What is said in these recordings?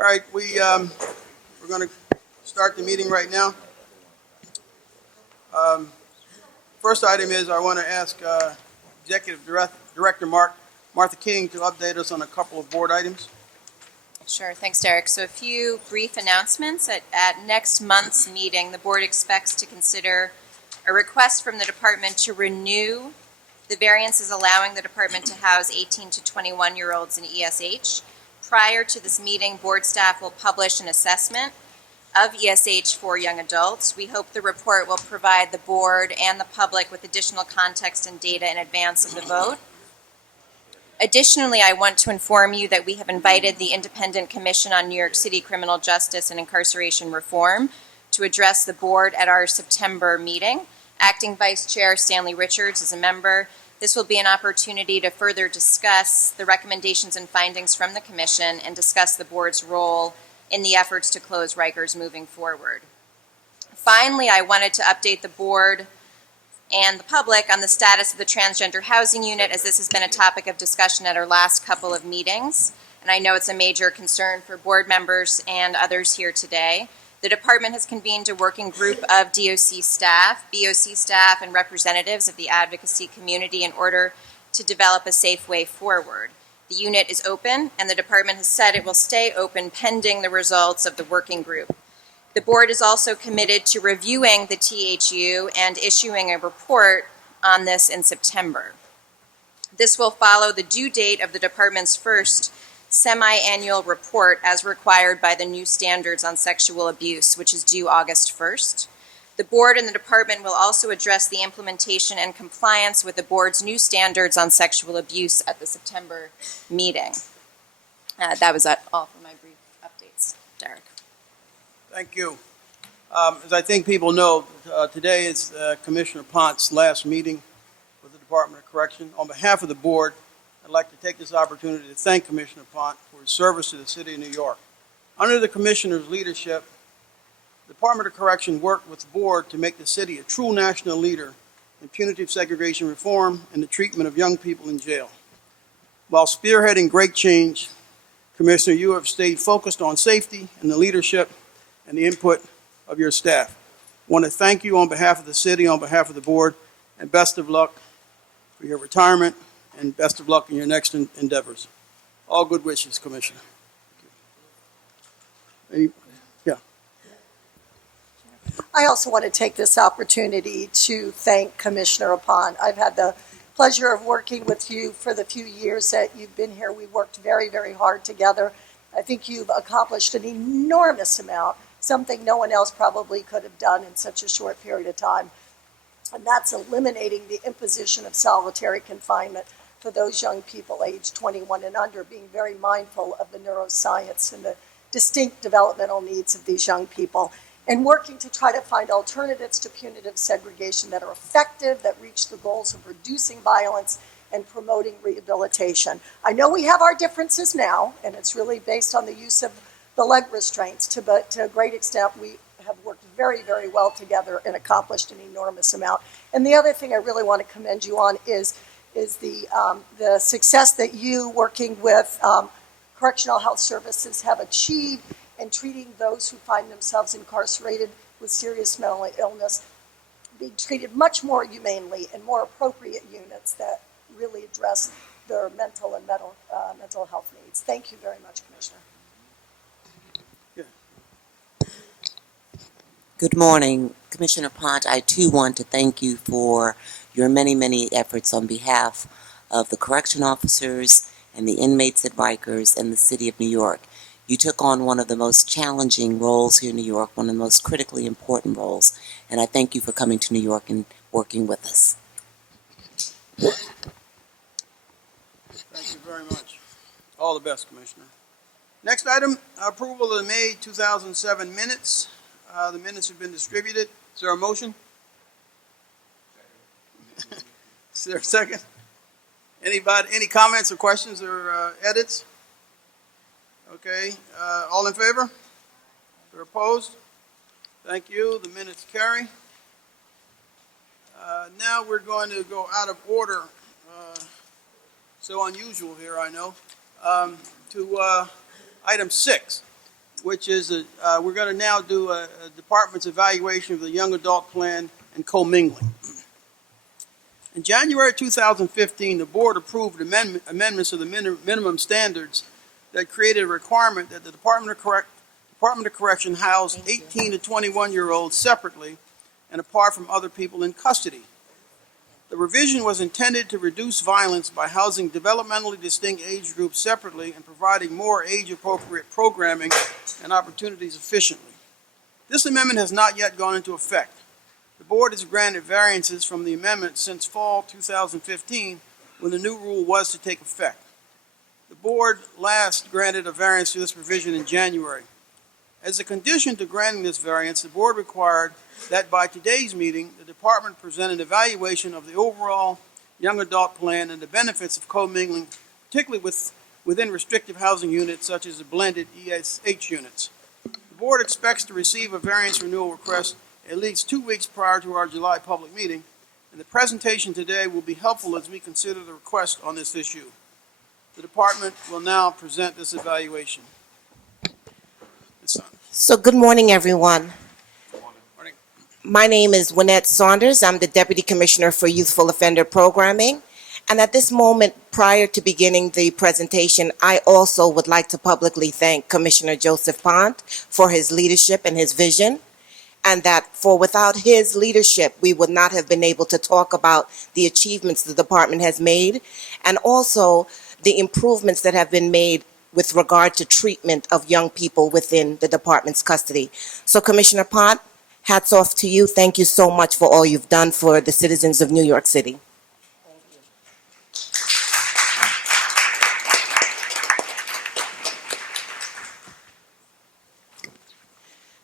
All right, we're going to start the meeting right now. First item is I want to ask Executive Director Martha King to update us on a couple of board items. Sure, thanks, Derek. So a few brief announcements. At next month's meeting, the board expects to consider a request from the department to renew the variances allowing the department to house 18 to 21-year-olds in ESH. Prior to this meeting, board staff will publish an assessment of ESH for young adults. We hope the report will provide the board and the public with additional context and data in advance of the vote. Additionally, I want to inform you that we have invited the Independent Commission on New York City Criminal Justice and Incarceration Reform to address the board at our September meeting. Acting Vice Chair Stanley Richards is a member. This will be an opportunity to further discuss the recommendations and findings from the Commission and discuss the board's role in the efforts to close Rikers moving forward. Finally, I wanted to update the board and the public on the status of the transgender housing unit, as this has been a topic of discussion at our last couple of meetings. And I know it's a major concern for board members and others here today. The department has convened a working group of DOC staff, BOC staff, and representatives of the advocacy community in order to develop a safe way forward. The unit is open, and the department has said it will stay open pending the results of the working group. The board is also committed to reviewing the THU and issuing a report on this in September. This will follow the due date of the department's first semi-annual report as required by the new standards on sexual abuse, which is due August 1st. The board and the department will also address the implementation and compliance with the board's new standards on sexual abuse at the September meeting. That was all for my brief updates. Derek. Thank you. As I think people know, today is Commissioner Pont's last meeting with the Department of Correction. On behalf of the board, I'd like to take this opportunity to thank Commissioner Pont for his service to the City of New York. Under the Commissioner's leadership, the Department of Correction worked with the board to make the city a true national leader in punitive segregation reform and the treatment of young people in jail. While spearheading great change, Commissioner, you have stayed focused on safety and the leadership and the input of your staff. I want to thank you on behalf of the city, on behalf of the board, and best of luck for your retirement and best of luck in your next endeavors. All good wishes, Commissioner. Yeah. I also want to take this opportunity to thank Commissioner Pont. I've had the pleasure of working with you for the few years that you've been here. We worked very, very hard together. I think you've accomplished an enormous amount, something no one else probably could have done in such a short period of time. And that's eliminating the imposition of solitary confinement for those young people aged 21 and under, being very mindful of the neuroscience and the distinct developmental needs of these young people, and working to try to find alternatives to punitive segregation that are effective, that reach the goals of reducing violence and promoting rehabilitation. I know we have our differences now, and it's really based on the use of the leg restraints, but to a great extent we have worked very, very well together and accomplished an enormous amount. And the other thing I really want to commend you on is the success that you, working with Correctional Health Services, have achieved in treating those who find themselves incarcerated with serious mental illness, being treated much more humanely in more appropriate units that really address their mental and mental health needs. Thank you very much, Commissioner. Good morning, Commissioner Pont. I too want to thank you for your many, many efforts on behalf of the correction officers and the inmates at Rikers and the City of New York. You took on one of the most challenging roles here in New York, one of the most critically important roles, and I thank you for coming to New York and working with us. Thank you very much. All the best, Commissioner. Next item, approval of the May 2007 minutes. The minutes have been distributed. Is there a motion? Is there a second? Any comments or questions or edits? Okay. All in favor? Or opposed? Thank you. The minutes carry. Now we're going to go out of order. So unusual here, I know. To item 6. which is, we're going to now do a department's evaluation of the young adult plan and commingling. In January 2015, the board approved amendments to the minimum standards that created a requirement that the Department of Correction house 18 to 21-year-olds separately and apart from other people in custody. The revision was intended to reduce violence by housing developmentally distinct age groups separately and providing more age-appropriate programming and opportunities efficiently. This amendment has not yet gone into effect. The board has granted variances from the amendment since fall 2015, when the new rule was to take effect. The board last granted a variance to this provision in January. As a condition to granting this variance, the board required that by today's meeting, the department present an evaluation of the overall young adult plan and the benefits of commingling, particularly within restrictive housing units such as the blended ESH units. The board expects to receive a variance renewal request at least 2 weeks prior to our July public meeting, and the presentation today will be helpful as we consider the request on this issue. The department will now present this evaluation. Ms. Saunders. So good morning, everyone. Morning. My name is Wynette Saunders. I'm the Deputy Commissioner for Youthful Offender Programming. And at this moment, prior to beginning the presentation, I also would like to publicly thank Commissioner Joseph Pont for his leadership and his vision, and that without his leadership, we would not have been able to talk about the achievements the department has made, and also the improvements that have been made with regard to treatment of young people within the department's custody. So Commissioner Pont, hats off to you. Thank you so much for all you've done for the citizens of New York City.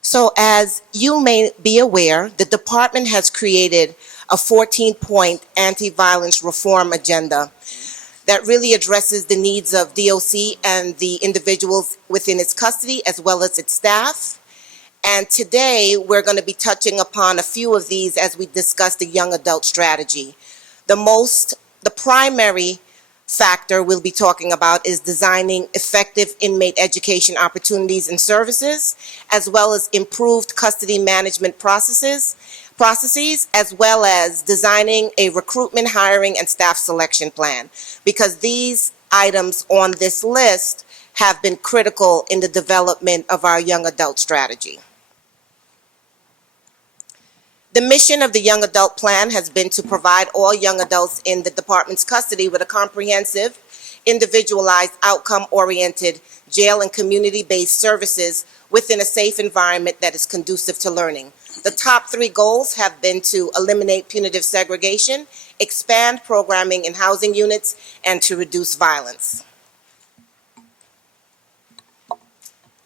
So as you may be aware, the department has created a 14-point anti-violence reform agenda that really addresses the needs of DOC and the individuals within its custody as well as its staff. And today, we're going to be touching upon a few of these as we discuss the young adult strategy. The primary factor we'll be talking about is designing effective inmate education opportunities and services, as well as improved custody management processes, as well as designing a recruitment, hiring, and staff selection plan, because these items on this list have been critical in the development of our young adult strategy. The mission of the Young Adult Plan has been to provide all young adults in the department's custody with a comprehensive, individualized, outcome-oriented jail and community-based services within a safe environment that is conducive to learning. The top 3 goals have been to eliminate punitive segregation, expand programming in housing units, and to reduce violence.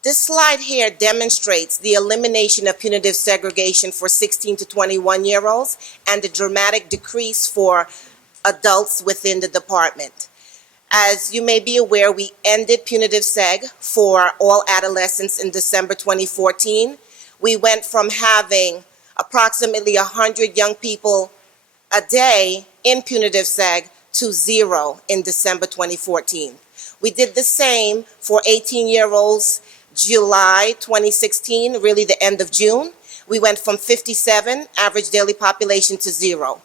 This slide here demonstrates the elimination of punitive segregation for 16 to 21-year-olds and the dramatic decrease for adults within the department. As you may be aware, we ended punitive seg for all adolescents in December 2014. We went from having approximately 100 young people a day in punitive seg to 0 in December 2014. We did the same for 18-year-olds July 2016, really the end of June. We went from 57 average daily population to 0.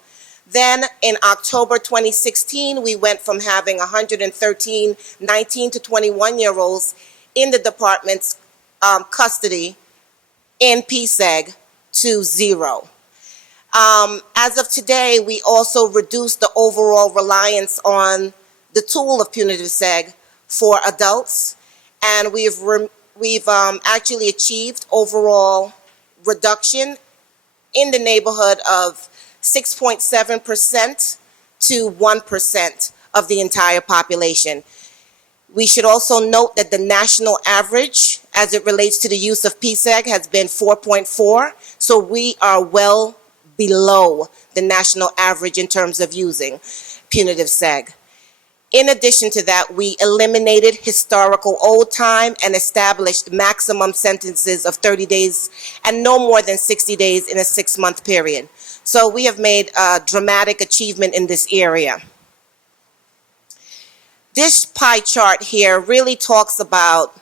Then in October 2016, we went from having 113 19 to 21-year-olds in the department's custody in PSEG to 0. As of today, we also reduced the overall reliance on the tool of punitive seg for adults, and we've actually achieved overall reduction in the neighborhood of 6.7% to 1% of the entire population. We should also note that the national average, as it relates to the use of PSEG, has been 4.4, so we are well below the national average in terms of using punitive seg. In addition to that, we eliminated historical old time and established maximum sentences of 30 days and no more than 60 days in a 6-month period. So we have made a dramatic achievement in this area. This pie chart here really talks about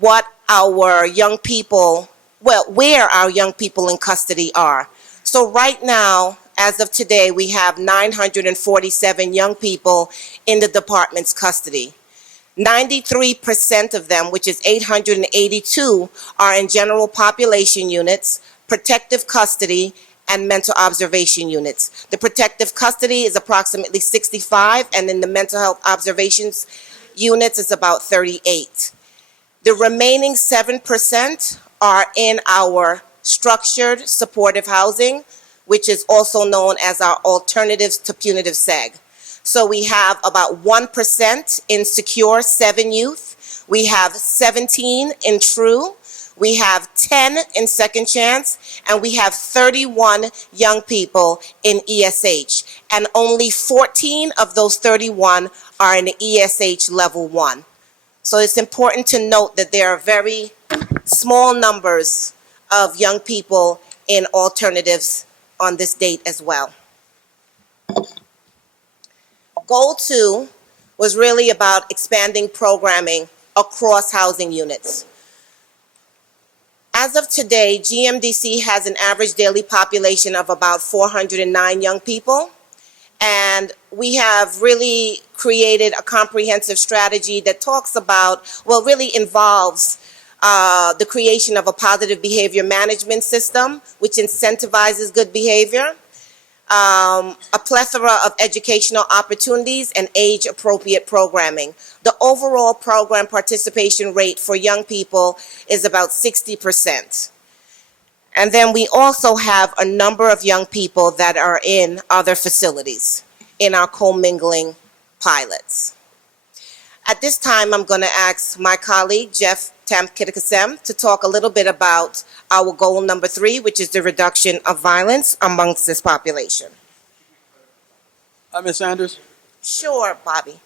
what our young people, well, where our young people in custody are. So right now, as of today, we have 947 young people in the department's custody. 93% of them, which is 882, are in general population units, protective custody, and mental observation units. The protective custody is approximately 65, and in the mental health observations units is about 38. The remaining 7% are in our structured supportive housing, which is also known as our alternatives to punitive SEG. So we have about 1% in secure 7 youth. We have 17 in true. We have 10 in second chance, and we have 31 young people in ESH. And only 14 of those 31 are in ESH level 1. So it's important to note that there are very small numbers of young people in alternatives on this date as well. Goal 2 was really about expanding programming across housing units. As of today, GMDC has an average daily population of about 409 young people, and we have really created a comprehensive strategy that talks about, well, really involves the creation of a positive behavior management system, which incentivizes good behavior, a plethora of educational opportunities, and age-appropriate programming. The overall program participation rate for young people is about 60%. And then we also have a number of young people that are in other facilities in our commingling pilots. At this time, I'm going to ask my colleague, Jeff Tamkidikasem, to talk a little bit about our goal number 3, which is the reduction of violence amongst this population. Ms. Sanders? Sure, Bobby.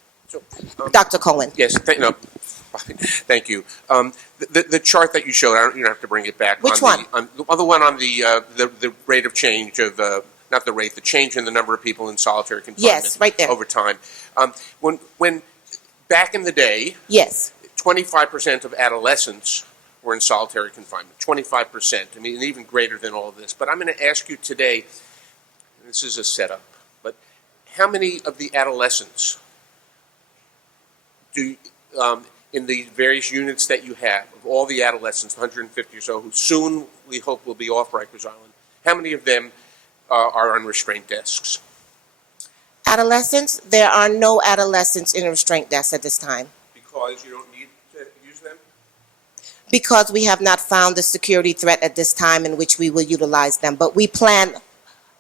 Dr. Cohen. Yes, thank you. The chart that you showed, you don't have to bring it back. Which one? On the one on the rate of change of, not the rate, the change in the number of people in solitary confinement. Yes, right there. Over time. When back in the day, Yes. 25% of adolescents were in solitary confinement. 25%. I mean, even greater than all of this. But I'm going to ask you today, and this is a setup, but how many of the adolescents do in the various units that you have, of all the adolescents, 150 or so, who soon we hope will be off Rikers Island, how many of them are on restraint desks? Adolescents, there are no adolescents in restraint desks at this time. Because you don't need to use them? Because we have not found the security threat at this time in which we will utilize them. But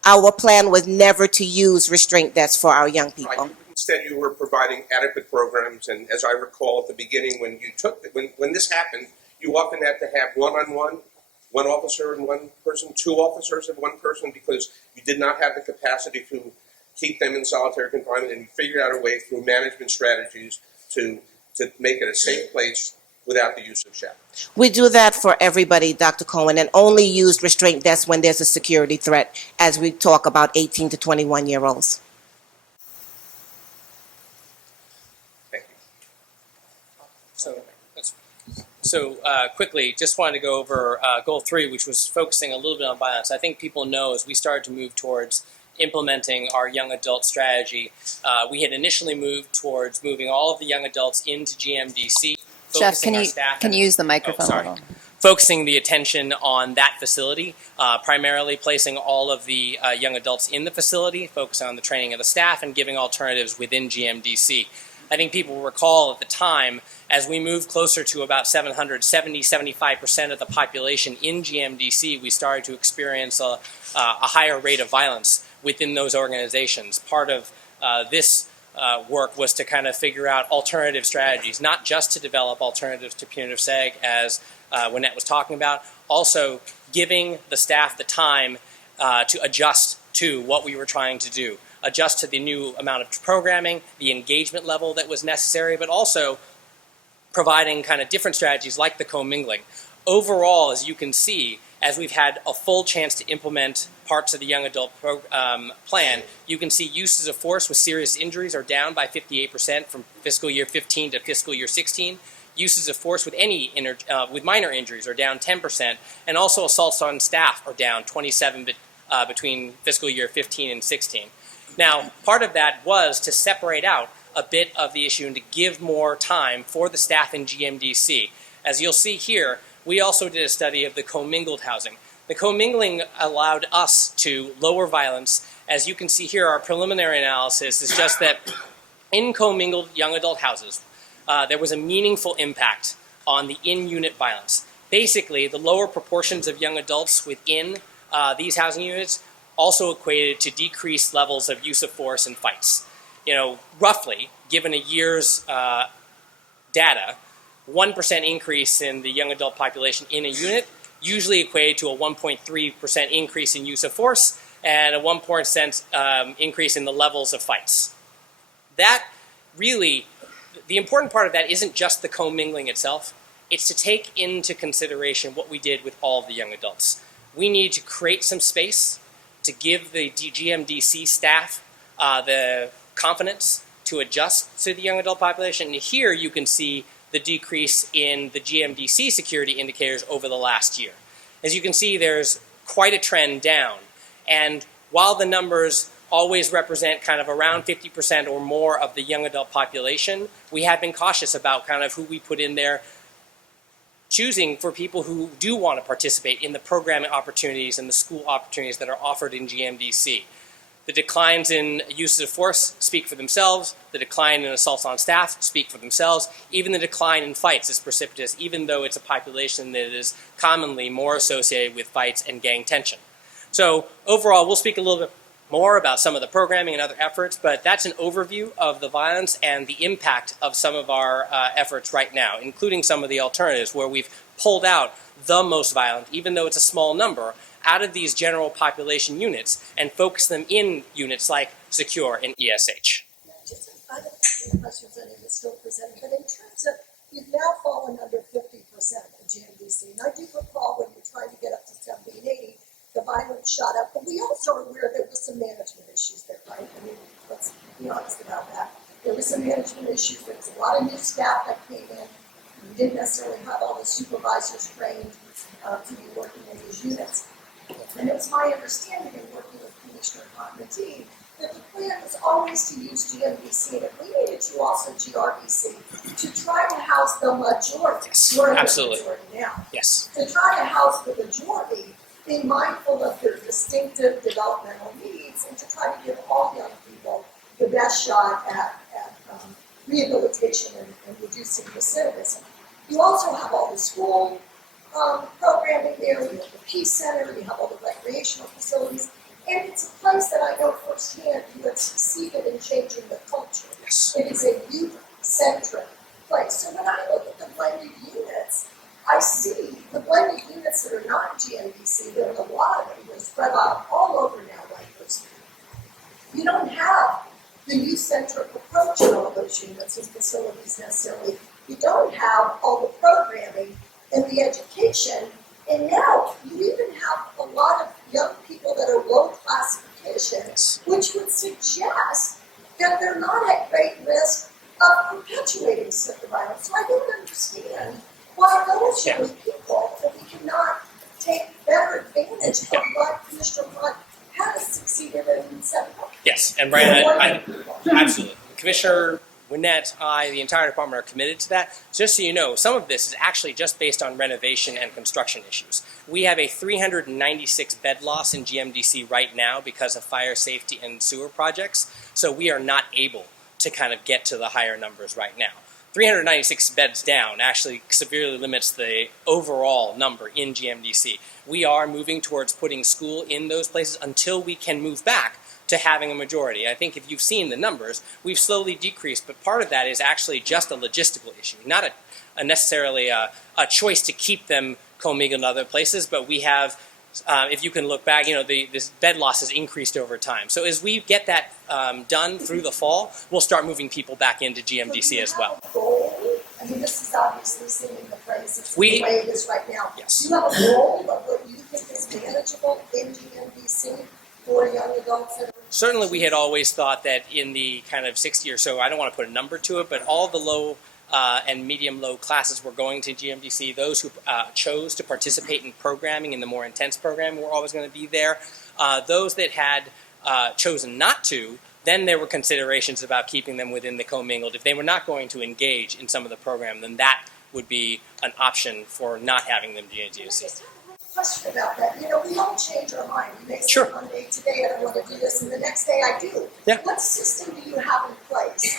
our plan was never to use restraint desks for our young people. Right. Instead, you were providing adequate programs, and as I recall at the beginning, when this happened, you often had to have one-on-one, one officer and one person, 2 officers and one person, because you did not have the capacity to keep them in solitary confinement, and you figured out a way through management strategies to make it a safe place without the use of shackles. We do that for everybody, Dr. Cohen, and only use restraint desks when there's a security threat, as we talk about 18 to 21-year-olds. Thank you. So quickly, just wanted to go over goal 3, which was focusing a little bit on violence. I think people know as we started to move towards implementing our young adult strategy, we had initially moved towards moving all of the young adults into GMDC. Jeff, can you use the microphone? Oh, sorry. Focusing the attention on that facility, primarily placing all of the young adults in the facility, focusing on the training of the staff, and giving alternatives within GMDC. I think people will recall at the time, as we moved closer to about 75% of the population in GMDC, we started to experience a higher rate of violence within those organizations. Part of this work was to kind of figure out alternative strategies, not just to develop alternatives to punitive SEG, as Wynette was talking about, also giving the staff the time to adjust to what we were trying to do, adjust to the new amount of programming, the engagement level that was necessary, but also providing kind of different strategies like the commingling. Overall, as you can see, as we've had a full chance to implement parts of the young adult plan, you can see uses of force with serious injuries are down by 58% from fiscal year 15 to fiscal year 16. uses of force with with minor injuries are down 10%, and also assaults on staff are down 27 between fiscal year 15 and 16. Now, part of that was to separate out a bit of the issue and to give more time for the staff in GMDC. As you'll see here, we also did a study of the commingled housing. The commingling allowed us to lower violence. As you can see here, our preliminary analysis is just that in commingled young adult houses, there was a meaningful impact on the in-unit violence. Basically, the lower proportions of young adults within these housing units also equated to decreased levels of use of force and fights. Roughly, given a year's data, 1% increase in the young adult population in a unit usually equated to a 1.3% increase in use of force and a 1% increase in the levels of fights. That really, the important part of that isn't just the commingling itself, it's to take into consideration what we did with all of the young adults. We need to create some space to give the GMDC staff the confidence to adjust to the young adult population. And here you can see the decrease in the GMDC security indicators over the last year. As you can see, there's quite a trend down. And while the numbers always represent kind of around 50% or more of the young adult population, we have been cautious about kind of who we put in there, choosing for people who do want to participate in the programming opportunities and the school opportunities that are offered in GMDC. The declines in uses of force speak for themselves. The decline in assaults on staff speak for themselves. Even the decline in fights is precipitous, even though it's a population that is commonly more associated with fights and gang tension. So overall, we'll speak a little bit more about some of the programming and other efforts, but that's an overview of the violence and the impact of some of our efforts right now, including some of the alternatives where we've pulled out the most violent, even though it's a small number, out of these general population units and focus them in units like Secure and ESH. Just I have a few questions on it, it's still presented, but in terms of, you've now fallen under 50% of GMDC, and I do recall when you're trying to get up to 70 and 80, the violence shot up, but we also are aware there was some management issues there, right? I mean, let's be honest about that. There was some management issues, there was a lot of new staff that came in, we didn't necessarily have all the supervisors trained to be working in these units. And it was my understanding in working with Commissioner Cotton and team that the plan was always to use GMDC, and if we needed to also GRDC, to try to house the majority. Yes, We're absolutely. the majority now. Yes. To try to house the majority, being mindful of their distinctive developmental needs, and to try to give all young people the best shot at rehabilitation and reducing recidivism. You also have all the school programming there, you have the Peace Center, you have all the recreational facilities, and it's a place that I know firsthand you have succeeded in changing the culture. Yes. It is a youth-centric place. So when I look at the blended units, I see the blended units that are not GMDC, there are a lot of them, they're spread out all over now, Rikers. You don't have the youth-centric approach in all those units and facilities necessarily. You don't have all the programming and the education, and now you even have a lot of young people that are low classification, which would suggest that they're not at great risk of perpetuating such violence. So I don't understand why those young people, that we cannot take better advantage of what Commissioner Pond has succeeded in setting up. Yes, and Brian, absolutely. Commissioner Winnett, the entire department are committed to that. Just so you know, some of this is actually just based on renovation and construction issues. We have a 396 bed loss in GMDC right now because of fire safety and sewer projects, so we are not able to kind of get to the higher numbers right now. 396 beds down actually severely limits the overall number in GMDC. We are moving towards putting school in those places until we can move back to having a majority. I think if you've seen the numbers, we've slowly decreased, but part of that is actually just a logistical issue, not necessarily a choice to keep them commingled in other places, but we have, if you can look back, this bed loss has increased over time. So as we get that done through the fall, we'll start moving people back into GMDC as well. I mean, this is obviously singing the praises the We- way it is right now. Yes. Do you have a goal of what you think is manageable in GMDC for young adults that are? Certainly we had always thought that in the kind of 60 or so, I don't want to put a number to it, but all the low and medium-low classes were going to GMDC. Those who chose to participate in programming, in the more intense programming, were always going to be there. Those that had chosen not to, then there were considerations about keeping them within the commingled. If they were not going to engage in some of the program, then that would be an option for not having them GMDC. Question about that. You know, we all change our mind. We may say Sure. one day, today I don't want to do this, and the next day I do. Yeah. What system do you have in place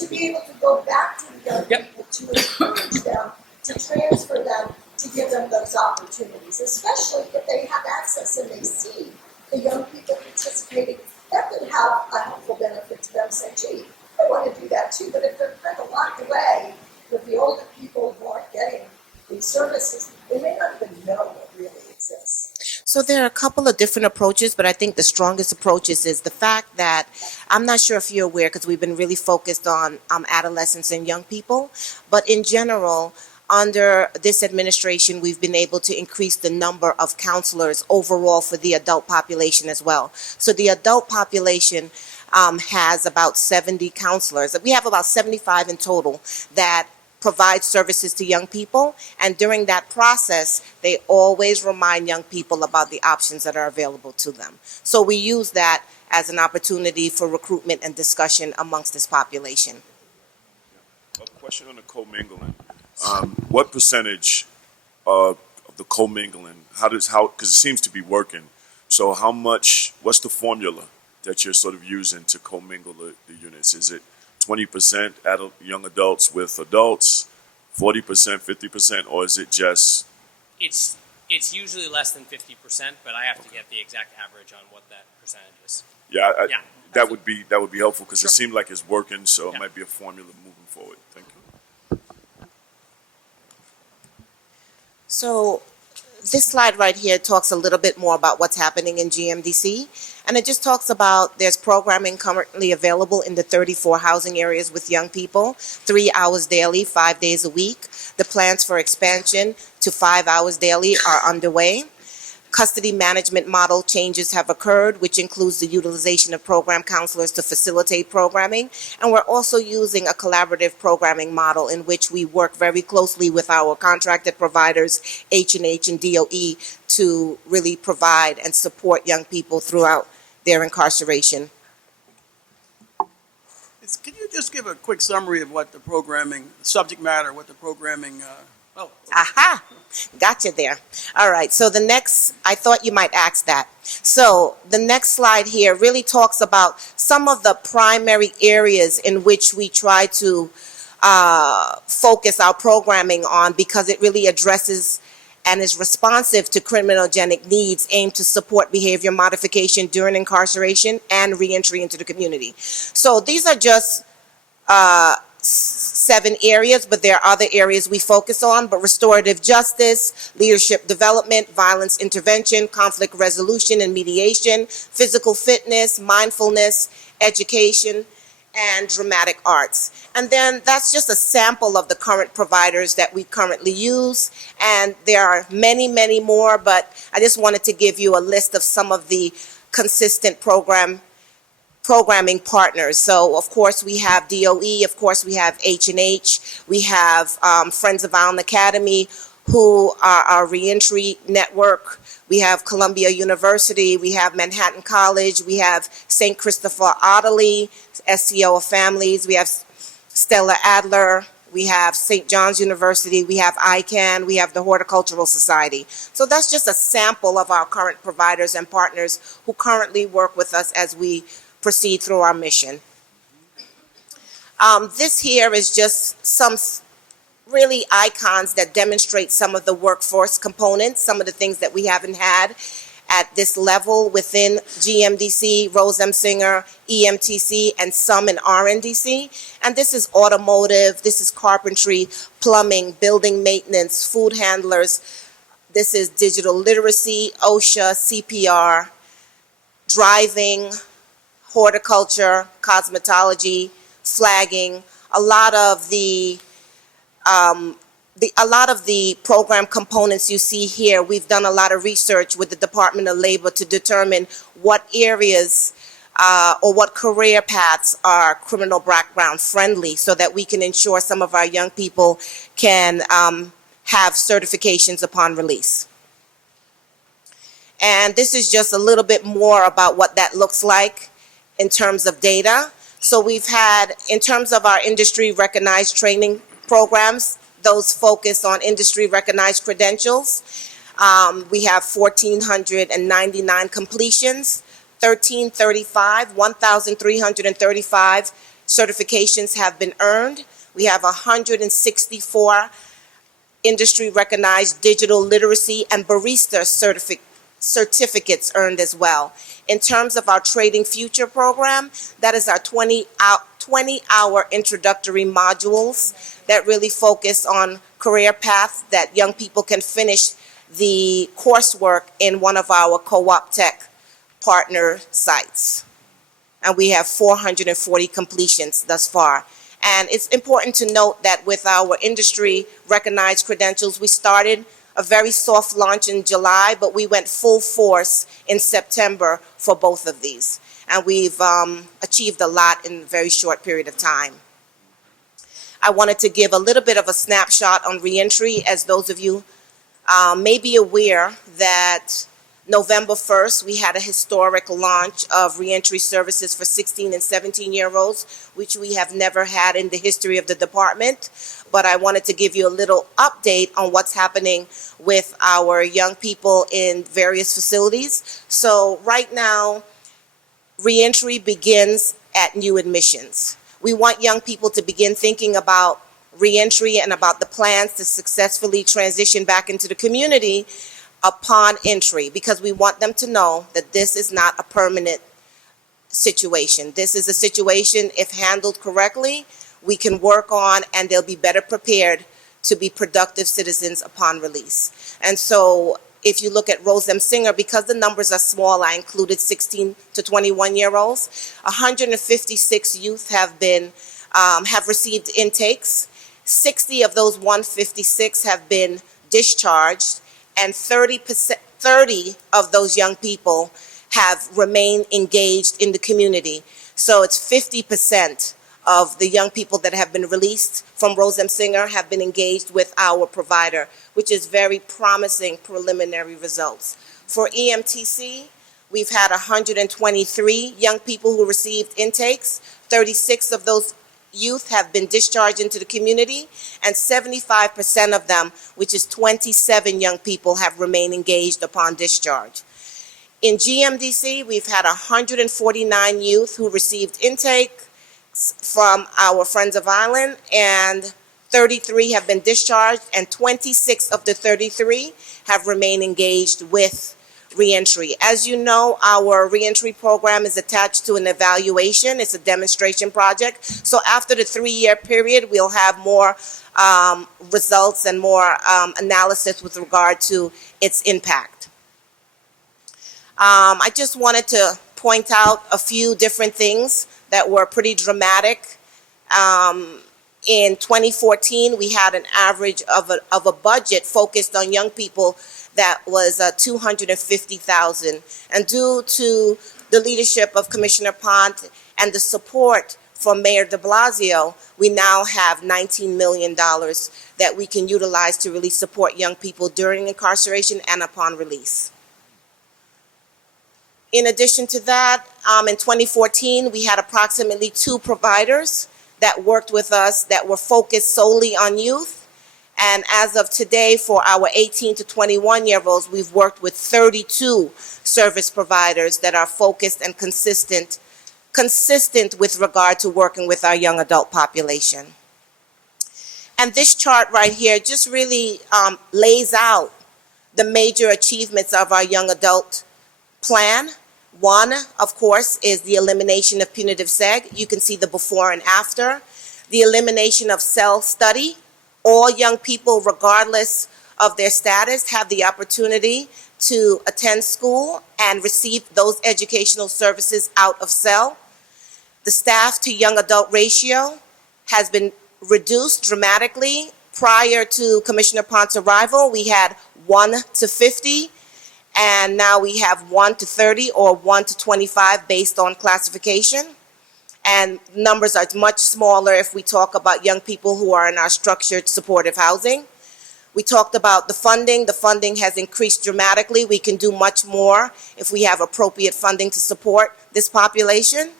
to be able to go back to the young Yep. people, to encourage them, to transfer them, to give them those opportunities, especially if they have access and they see the young people participating? That could have a helpful benefit to them, say, gee, I want to do that too. But if they're kind of locked away with the older people who aren't getting these services, they may not even know what really exists. So there are a couple of different approaches, but I think the strongest approach is the fact that, I'm not sure if you're aware, because we've been really focused on adolescents and young people, but in general, under this administration, we've been able to increase the number of counselors overall for the adult population as well. So the adult population has about 70 counselors. We have about 75 in total that provide services to young people, and during that process, they always remind young people about the options that are available to them. So we use that as an opportunity for recruitment and discussion amongst this population. A question on the commingling. What percentage of the commingling, because it seems to be working, so how much, what's the formula that you're sort of using to commingle the units? Is it 20% young adults with adults, 40%, 50%, or is it just? It's usually less than 50%, but I have to get the exact average on what that percentage is. Yeah, Yeah. that would be helpful because Sure. it seemed like it's working, so Yeah. it might be a formula moving forward. Thank you. So this slide right here talks a little bit more about what's happening in GMDC. And it just talks about there's programming currently available in the 34 housing areas with young people, 3 hours daily, 5 days a week. The plans for expansion to 5 hours daily are underway. Custody management model changes have occurred, which includes the utilization of program counselors to facilitate programming. And we're also using a collaborative programming model in which we work very closely with our contracted providers, H&H and DOE, to really provide and support young people throughout their incarceration. Can you just give a quick summary of what the programming, subject matter, what the programming, Aha! Gotcha there. All right. So the next, I thought you might ask that. So the next slide here really talks about some of the primary areas in which we try to focus our programming on, because it really addresses and is responsive to criminogenic needs aimed to support behavior modification during incarceration and reentry into the community. So these are just 7 areas, but there are other areas we focus on, but restorative justice, leadership development, violence intervention, conflict resolution and mediation, physical fitness, mindfulness, education, and dramatic arts. And then that's just a sample of the current providers that we currently use. And there are many, many more, but I just wanted to give you a list of some of the consistent programming partners. So of course we have DOE, of course we have H&H, we have Friends of Allen Academy, who are our reentry network. We have Columbia University, we have Manhattan College, we have St. Christopher Ottilie, SCO of Families, we have Stella Adler, we have St. John's University, we have ICANN, we have the Horticultural Society. So that's just a sample of our current providers and partners who currently work with us as we proceed through our mission. This here is just some really icons that demonstrate some of the workforce components, some of the things that we haven't had at this level within GMDC, Rose M. Singer, EMTC, and some in RNDC. And this is automotive, this is carpentry, plumbing, building maintenance, food handlers. This is digital literacy, OSHA, CPR, driving, horticulture, cosmetology, flagging. A lot of the program components you see here, we've done a lot of research with the Department of Labor to determine what areas or what career paths are criminal background friendly so that we can ensure some of our young people can have certifications upon release. And this is just a little bit more about what that looks like in terms of data. So we've had, in terms of our industry recognized training programs, those focus on industry recognized credentials. We have 1,499 completions, 1,335 certifications have been earned. We have 164 industry recognized digital literacy and barista certificates earned as well. In terms of our Trading Future program, that is our 20-hour introductory modules that really focus on career paths that young people can finish the coursework in one of our co-op tech partner sites. And we have 440 completions thus far. And it's important to note that with our industry recognized credentials, we started a very soft launch in July, but we went full force in September for both of these. And we've achieved a lot in a very short period of time. I wanted to give a little bit of a snapshot on reentry, as those of you may be aware that November 1st, we had a historic launch of reentry services for 16 and 17-year-olds, which we have never had in the history of the department. But I wanted to give you a little update on what's happening with our young people in various facilities. So right now, reentry begins at new admissions. We want young people to begin thinking about reentry and about the plans to successfully transition back into the community upon entry, because we want them to know that this is not a permanent situation. This is a situation, if handled correctly, we can work on, and they'll be better prepared to be productive citizens upon release. And so if you look at Rose M. Singer, because the numbers are small, I included 16 to 21-year-olds. 156 youth have received intakes. 60 of those 156 have been discharged, and 30 of those young people have remained engaged in the community. So it's 50% of the young people that have been released from Rose M. Singer have been engaged with our provider, which is very promising preliminary results. For EMTC, we've had 123 young people who received intakes. 36 of those youth have been discharged into the community, and 75% of them, which is 27 young people, have remained engaged upon discharge. In GMDC, we've had 149 youth who received intake from our Friends of Island, and 33 have been discharged, and 26 of the 33 have remained engaged with reentry. As you know, our reentry program is attached to an evaluation. It's a demonstration project. So after the 3-year period, we'll have more results and more analysis with regard to its impact. I just wanted to point out a few different things that were pretty dramatic. In 2014, we had an average of a budget focused on young people that was $250,000. And due to the leadership of Commissioner Pont and the support from Mayor de Blasio, we now have $19 million that we can utilize to really support young people during incarceration and upon release. In addition to that, in 2014, we had approximately 2 providers that worked with us that were focused solely on youth. And as of today, for our 18 to 21-year-olds, we've worked with 32 service providers that are focused and consistent with regard to working with our young adult population. And this chart right here just really lays out the major achievements of our young adult plan. One, of course, is the elimination of punitive seg. You can see the before and after. The elimination of cell study. All young people, regardless of their status, have the opportunity to attend school and receive those educational services out of cell. The staff to young adult ratio has been reduced dramatically. Prior to Commissioner Pont's arrival, we had 1 to 50. And now we have 1 to 30 or 1 to 25 based on classification. And numbers are much smaller if we talk about young people who are in our structured supportive housing. We talked about the funding. The funding has increased dramatically. We can do much more if we have appropriate funding to support this population.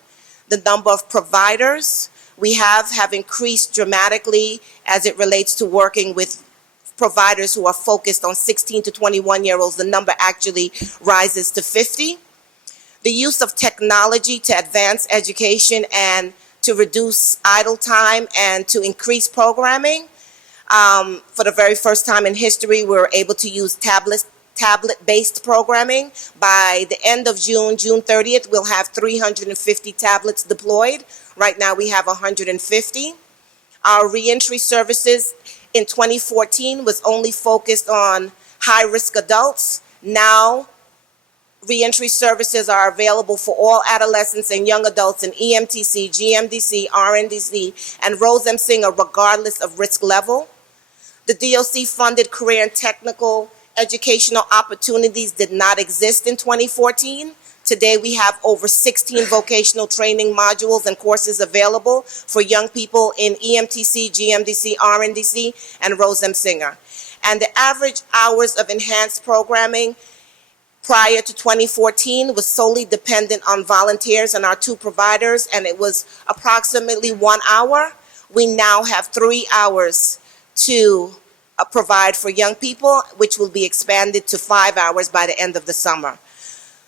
The number of providers we have increased dramatically as it relates to working with providers who are focused on 16 to 21-year-olds. The number actually rises to 50. The use of technology to advance education and to reduce idle time and to increase programming. For the very first time in history, we were able to use tablet-based programming. By the end of June 30th, we'll have 350 tablets deployed. Right now, we have 150. Our reentry services in 2014 was only focused on high-risk adults. Now, reentry services are available for all adolescents and young adults in EMTC, GMDC, RNDC, and Rose M. Singer, regardless of risk level. The DOC-funded career and technical educational opportunities did not exist in 2014. Today, we have over 16 vocational training modules and courses available for young people in EMTC, GMDC, RNDC, and Rose M. Singer. And the average hours of enhanced programming prior to 2014 was solely dependent on volunteers and our 2 providers, and it was approximately 1 hour. We now have 3 hours to provide for young people, which will be expanded to 5 hours by the end of the summer.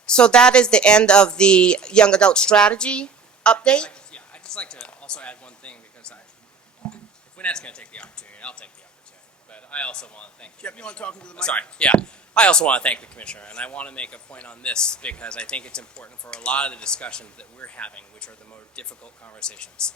So that is the end of the young adult strategy update. I'd just like to also add one thing, because if Wynnette's going to take the opportunity, I'll take the opportunity. But I also want to thank Jeff, you want to talk into the mic? Sorry, yeah. I also want to thank the Commissioner, and I want to make a point on this because I think it's important for a lot of the discussions that we're having, which are the more difficult conversations.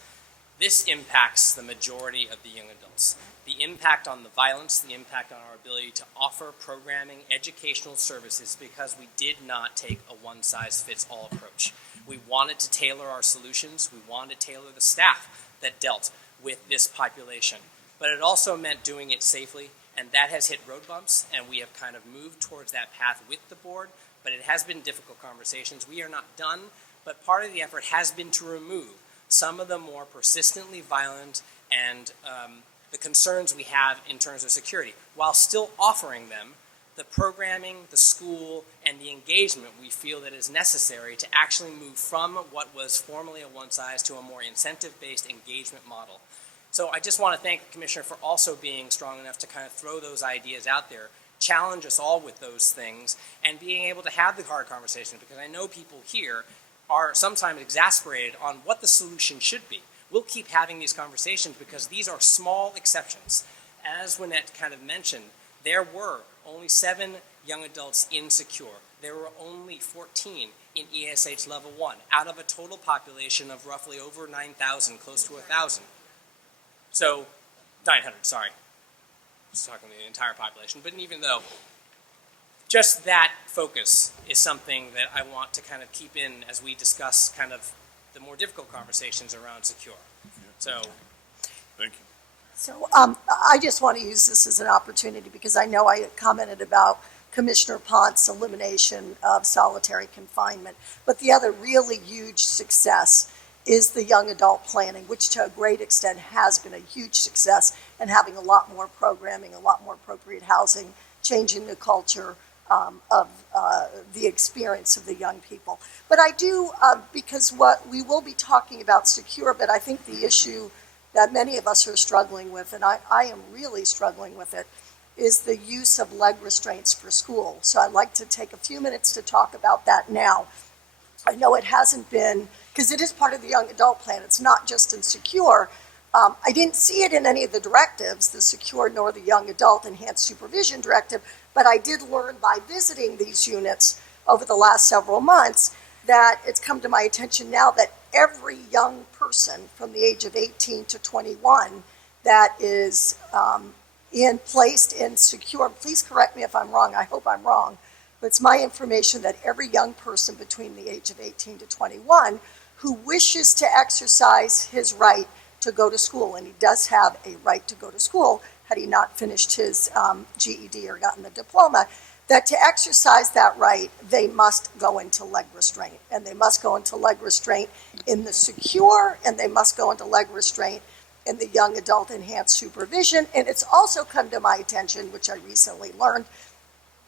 This impacts the majority of the young adults. The impact on the violence, the impact on our ability to offer programming, educational services, because we did not take a one-size-fits-all approach. We wanted to tailor our solutions. We wanted to tailor the staff that dealt with this population. But it also meant doing it safely, and that has hit road bumps, and we have kind of moved towards that path with the board, but it has been difficult conversations. We are not done, but part of the effort has been to remove some of the more persistently violent and the concerns we have in terms of security, while still offering them the programming, the school, and the engagement we feel that is necessary to actually move from what was formerly a one-size to a more incentive-based engagement model. So I just want to thank the Commissioner for also being strong enough to kind of throw those ideas out there, challenge us all with those things, and being able to have the hard conversations, because I know people here are sometimes exasperated on what the solution should be. We'll keep having these conversations because these are small exceptions. As Wynnette kind of mentioned, there were only 7 young adults in Secure. There were only 14 in ESH Level 1 out of a total population of roughly over 9,000, close to 1,000. So, 900, sorry. Just talking the entire population. But even though, just that focus is something that I want to kind of keep in as we discuss kind of the more difficult conversations around Secure. So, Thank you. So I just want to use this as an opportunity because I know I had commented about Commissioner Ponce's elimination of solitary confinement. But the other really huge success is the young adult planning, which to a great extent has been a huge success, and having a lot more programming, a lot more appropriate housing, changing the culture of the experience of the young people. But I do, because what we will be talking about Secure, but I think the issue that many of us are struggling with, and I am really struggling with it, is the use of leg restraints for school. So I'd like to take a few minutes to talk about that now. I know it hasn't been, because it is part of the young adult plan, it's not just in Secure. I didn't see it in any of the directives, the Secure nor the Young Adult Enhanced Supervision Directive, but I did learn by visiting these units over the last several months that it's come to my attention now that every young person from the age of 18 to 21 that is placed in Secure, please correct me if I'm wrong, I hope I'm wrong, but it's my information that every young person between the age of 18 to 21 who wishes to exercise his right to go to school, and he does have a right to go to school, had he not finished his GED or gotten the diploma, that to exercise that right, they must go into leg restraint. And they must go into leg restraint in the secure, and they must go into leg restraint in the young adult enhanced supervision. And it's also come to my attention, which I recently learned,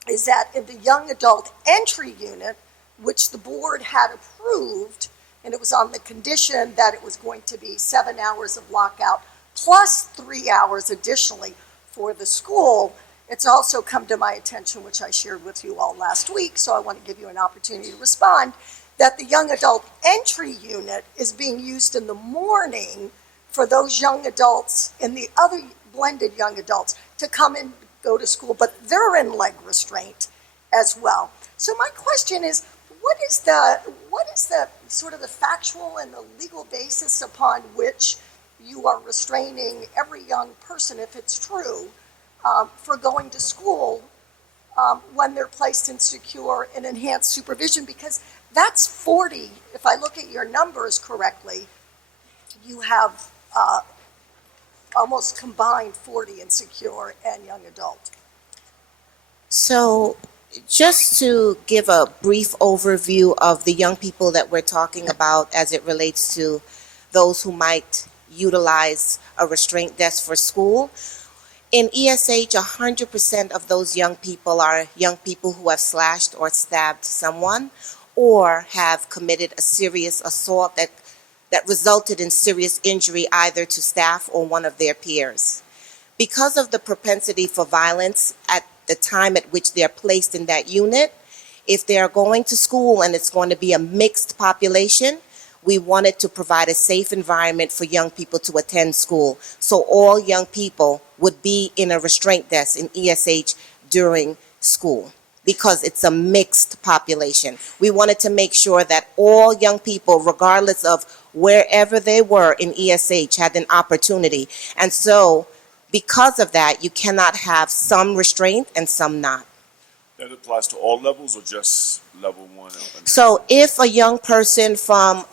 is that in the young adult entry unit, which the board had approved, and it was on the condition that it was going to be 7 hours of lockout plus 3 hours additionally for the school. It's also come to my attention, which I shared with you all last week, so I want to give you an opportunity to respond, that the young adult entry unit is being used in the morning for those young adults and the other blended young adults to come and go to school, but they're in leg restraint as well. So my question is, what is the sort of the factual and the legal basis upon which you are restraining every young person, if it's true, for going to school when they're placed in secure and enhanced supervision? Because that's 40, if I look at your numbers correctly, you have almost combined 40 in secure and young adult. So just to give a brief overview of the young people that we're talking about as it relates to those who might utilize a restraint desk for school. In ESH, 100% of those young people are young people who have slashed or stabbed someone or have committed a serious assault that resulted in serious injury either to staff or one of their peers. Because of the propensity for violence at the time at which they're placed in that unit, if they're going to school and it's going to be a mixed population, we wanted to provide a safe environment for young people to attend school. So all young people would be in a restraint desk in ESH during school because it's a mixed population. We wanted to make sure that all young people, regardless of wherever they were in ESH, had an opportunity. And so because of that, you cannot have some restraint and some not. That applies to all levels or just level 1? So if a young person from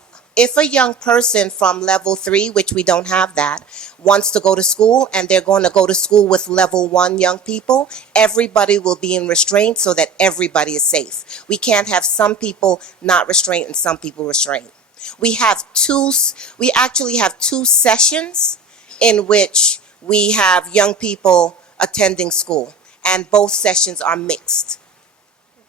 level 3, which we don't have that, wants to go to school and they're going to go to school with level 1 young people, everybody will be in restraint so that everybody is safe. We can't have some people not restrained and some people restrained. We actually have 2 sessions in which we have young people attending school, and both sessions are mixed.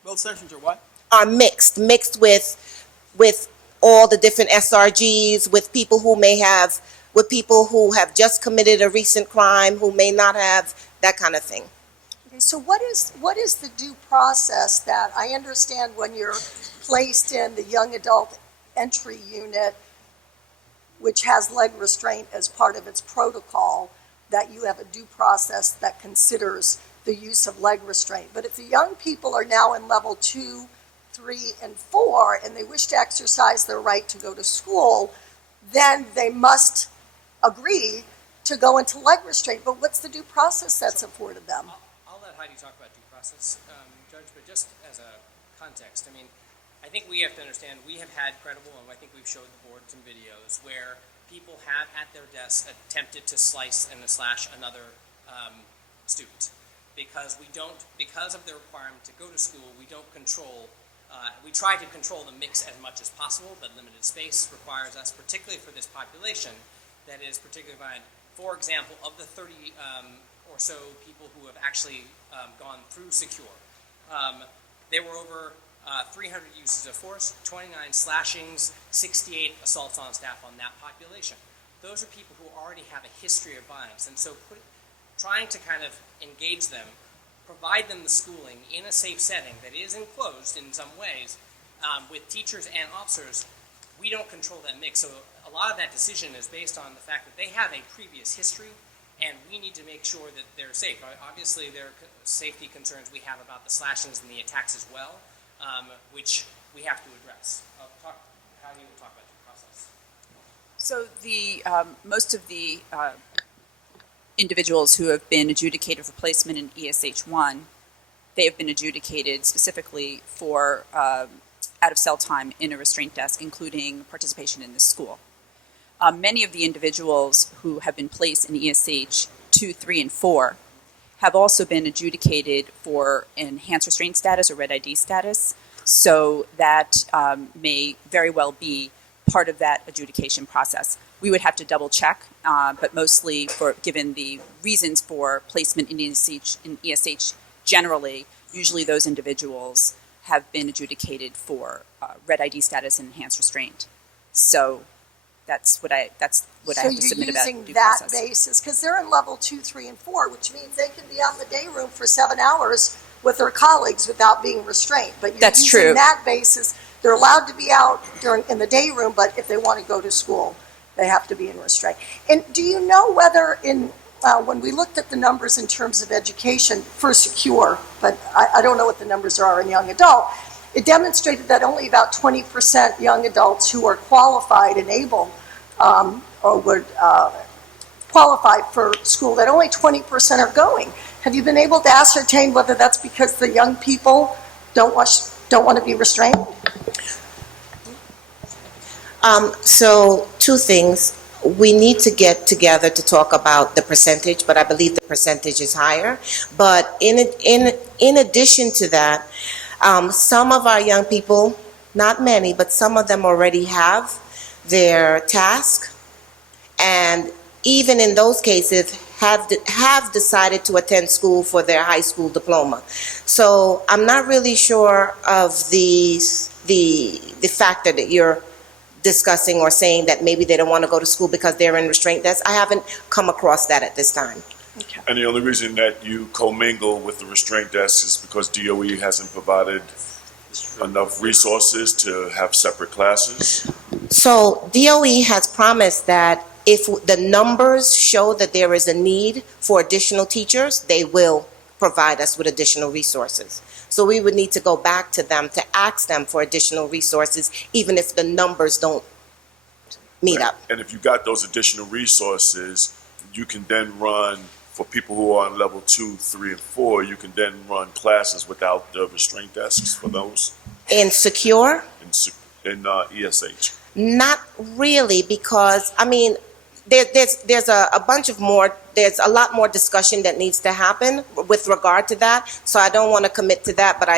Both sessions are what? Are mixed with all the different SRGs, with people who have just committed a recent crime, who may not have, that kind of thing. Okay, so what is the due process that, I understand when you're placed in the young adult entry unit, which has leg restraint as part of its protocol, that you have a due process that considers the use of leg restraint. But if the young people are now in level 2, 3, and 4, and they wish to exercise their right to go to school, then they must agree to go into leg restraint. But what's the due process that's afforded them? I'll let Heidi talk about due process, Judge, but just as a context, I mean, I think we have to understand we have had credible, and I think we've showed the board some videos where people have at their desks attempted to slice and slash another student because of the requirement to go to school, we don't control. We try to control the mix as much as possible, but limited space requires us, particularly for this population that is particularly violent. For example, of the 30 or so people who have actually gone through secure, there were over 300 uses of force, 29 slashings, 68 assaults on staff on that population. Those are people who already have a history of violence, and so trying to kind of engage them, provide them the schooling in a safe setting that is enclosed in some ways with teachers and officers, we don't control that mix. So a lot of that decision is based on the fact that they have a previous history, and we need to make sure that they're safe. Obviously, there are safety concerns we have about the slashings and the attacks as well, which we have to address. How do you talk about due process? So most of the individuals who have been adjudicated for placement in ESH1, they have been adjudicated specifically for out-of-cell time in a restraint desk, including participation in this school. Many of the individuals who have been placed in ESH 2, 3, and 4 have also been adjudicated for enhanced restraint status or red ID status. So that may very well be part of that adjudication process. We would have to double check, but mostly given the reasons for placement in ESH generally, usually those individuals have been adjudicated for red ID status and enhanced restraint. So that's what I have to submit about So due you're using that process. basis, because they're in level 2, 3, and 4, which means they can be out in the day room for 7 hours with their colleagues without being restrained. But you're That's using true. that basis. They're allowed to be out in the day room, but if they want to go to school, they have to be in restraint. And do you know whether when we looked at the numbers in terms of education for secure, but I don't know what the numbers are in young adult, it demonstrated that only about 20% young adults who are qualified and able or would qualify for school, that only 20% are going. Have you been able to ascertain whether that's because the young people don't want to be restrained? So two things. We need to get together to talk about the percentage, but I believe the percentage is higher. But in addition to that, some of our young people, not many, but some of them already have their task, and even in those cases have decided to attend school for their high school diploma. So I'm not really sure of the factor that you're discussing or saying that maybe they don't want to go to school because they're in restraint desk. I haven't come across that at this time. And the only reason that you commingle with the restraint desk is because DOE hasn't provided enough resources to have separate classes? So DOE has promised that if the numbers show that there is a need for additional teachers, they will provide us with additional resources. So we would need to go back to them to ask them for additional resources, even if the numbers don't meet up. And if you got those additional resources, you can then run, for people who are on level 2, 3, and 4, you can then run classes without the restraint desks for those In secure, in ESH. not really, because, I mean, there's a bunch of more, there's a lot more discussion that needs to happen with regard to that. So I don't want to commit to that, but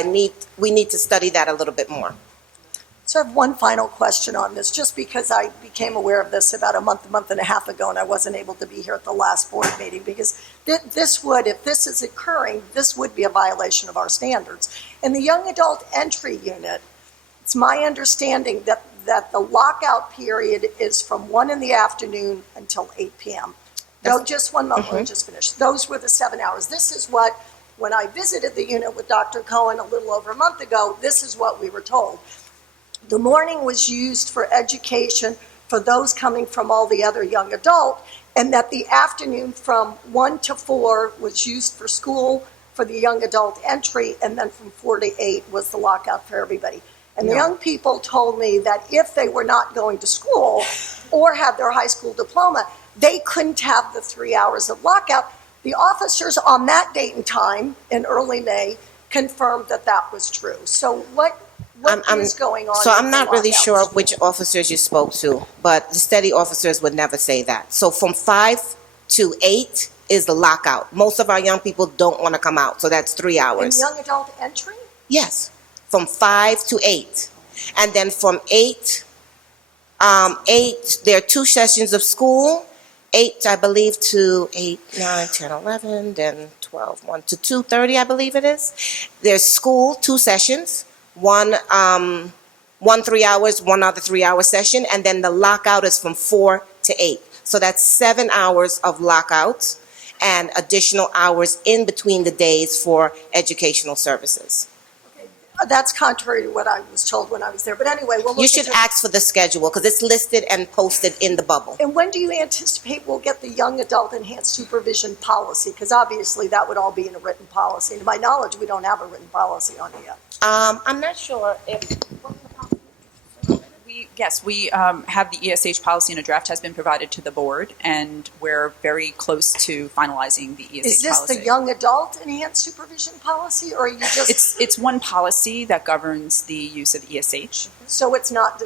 we need to study that a little bit more. So I have one final question on this, just because I became aware of this about a month and a half ago, and I wasn't able to be here at the last board meeting, because this would, if this is occurring, this would be a violation of our standards. In the young adult entry unit, it's my understanding that the lockout period is from 1 in the afternoon until 8 p.m. No, just one moment, let me just finish. Those were the 7 hours. This is what, when I visited the unit with Dr. Cohen a little over a month ago, this is what we were told. The morning was used for education for those coming from all the other young adult, and that the afternoon from 1 to 4 was used for school for the young adult entry, and then from 4 to 8 was the lockout for everybody. And the young people told me that if they were not going to school or had their high school diploma, they couldn't have the 3 hours of lockout. The officers on that date and time in early May confirmed that that was true. So what is going on? So I'm with not the really lockout? sure which officers you spoke to, but the steady officers would never say that. So from 5 to 8 is the lockout. Most of our young people don't want to come out, so that's 3 In hours. young adult entry? Yes, from 5 to 8. And then from 8, there are 2 sessions of school, 8, I believe, to 8, 9, 10, 11, then 12, 1 to 2:30, I believe it is. There's school, 2 sessions, one 3 hours, one other 3-hour session, and then the lockout is from 4 to 8. So that's 7 hours of lockouts and additional hours in between the days for educational services. That's contrary to what I was told when I was there. But anyway, we'll look You should into- ask for the schedule because it's listed and posted in the bubble. And when do you anticipate we'll get the young adult enhanced supervision policy? Because obviously that would all be in a written policy. To my knowledge, we don't have a written policy on it yet. I'm not sure if, We have the ESH policy, and a draft has been provided to the board, and we're very close to finalizing the ESH policy. Is this the young adult enhanced supervision policy, or are you just, It's one policy that governs the use of ESH. so it's not,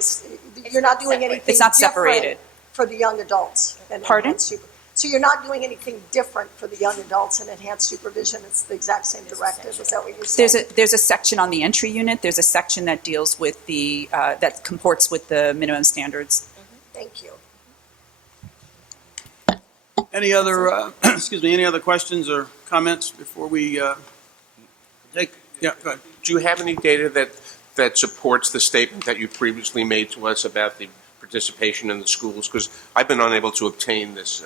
you're not doing anything It's not different separated. for the young adults? And Pardon? enhanced So you're not doing anything different for the young adults in enhanced supervision, it's the exact same directive, is that what you're saying? There's a section on the entry unit, there's a section that deals with the, that comports with the minimum standards. Thank you. Any other, excuse me, any other questions or comments before we take, yeah, go ahead. Do you have any data that supports the statement that you previously made to us about the participation in the schools? Because I've been unable to obtain this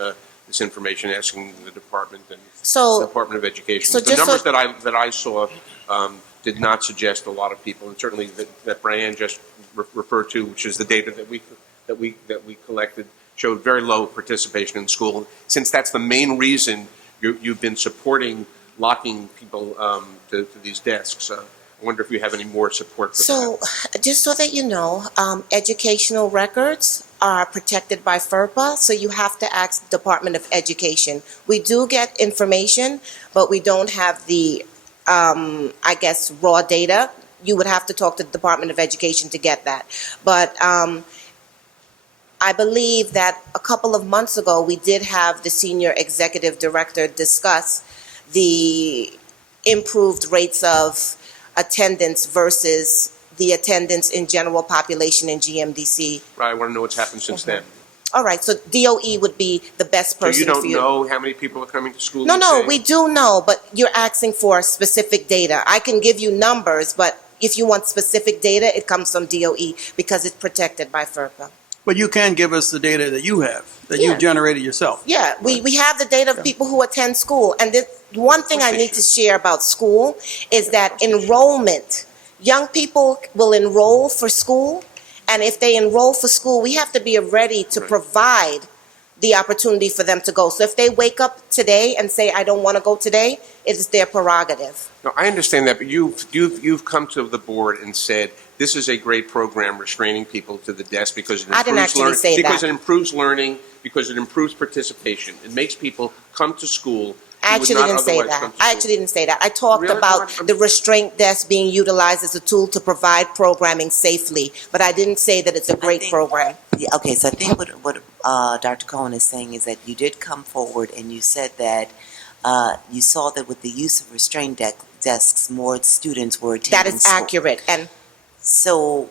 information, asking the department and the Department of Education. so The just numbers so- that I saw did not suggest a lot of people, and certainly that Brianne just referred to, which is the data that we collected, showed very low participation in school. Since that's the main reason you've been supporting locking people to these desks, I wonder if you have any more support for So, just so that you know, educational records are protected by FERPA, so you have to ask the Department of Education. We do get information, but we don't have the, I guess, raw data. You would have to talk to the Department of Education to get that. But I believe that a couple of months ago, we did have the senior executive director discuss the improved rates of attendance versus the attendance in general population in GMDC. that. I want to know what's happened since then. All right, so DOE would be the best So person you for don't know how many people are coming to school? No, these no, days? we do know, but you're asking for specific data. I can give you numbers, but if you want specific data, it comes from DOE because it's protected by FERPA. But you can give us the data that you have, that Yeah. you've generated yourself. Yeah, we have the data of people who attend school. And the one thing I need to share about school is that enrollment, young people will enroll for school, and if they enroll for school, we have to be ready to provide the opportunity for them to go. So if they wake up today and say, I don't want to go today, it is their prerogative. No, I understand that, but you've come to the board and said, this is a great program restraining people to the desk because it I didn't improves actually learning. say that. Because it improves learning, because it improves participation. It makes people come to school I who would actually not didn't say otherwise that. come to I school. actually didn't say that. I talked Really? about I'm- the restraint desk being utilized as a tool to provide programming safely, but I didn't say that it's a great think- program. Yeah, okay, so I think what Dr. Cohen is saying is that you did come forward and you said that you saw that with the use of restraint desks, more students were attending That is school. accurate, and So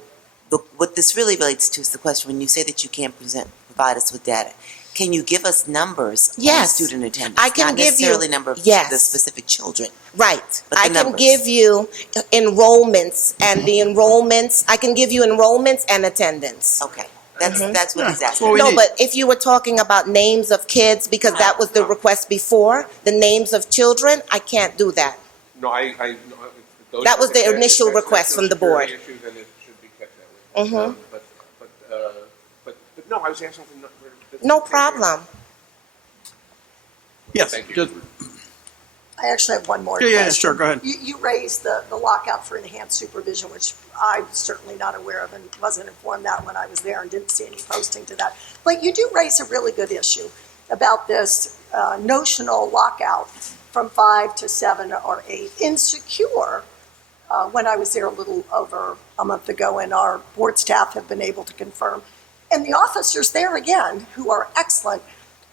what this really relates to is the question, when you say that you can't provide us with data, can you give us numbers on Yes. student attendance? I can Not give you- necessarily number of yes. the specific children. right. But the I can numbers. give you enrollments, and the enrollments, I can give you enrollments and attendance. Okay, that's what Yeah, he's that's asking. what we No, need. but if you were talking about names of kids, because that was the request before, the names of children, I can't do that. No, those- That was the if initial that's request a from the board. security issue, then it should be kept that way. Mhm. But no, I was asking for. No problem. Yes, Thank you. just, I actually have one more yeah, question. yeah, sure, go ahead. You raised the lockout for enhanced supervision, which I'm certainly not aware of and wasn't informed that when I was there and didn't see any posting to that. But you do raise a really good issue about this notional lockout from 5 to 7 or 8. Insecure, when I was there a little over a month ago, and our board staff have been able to confirm, and the officers there again, who are excellent,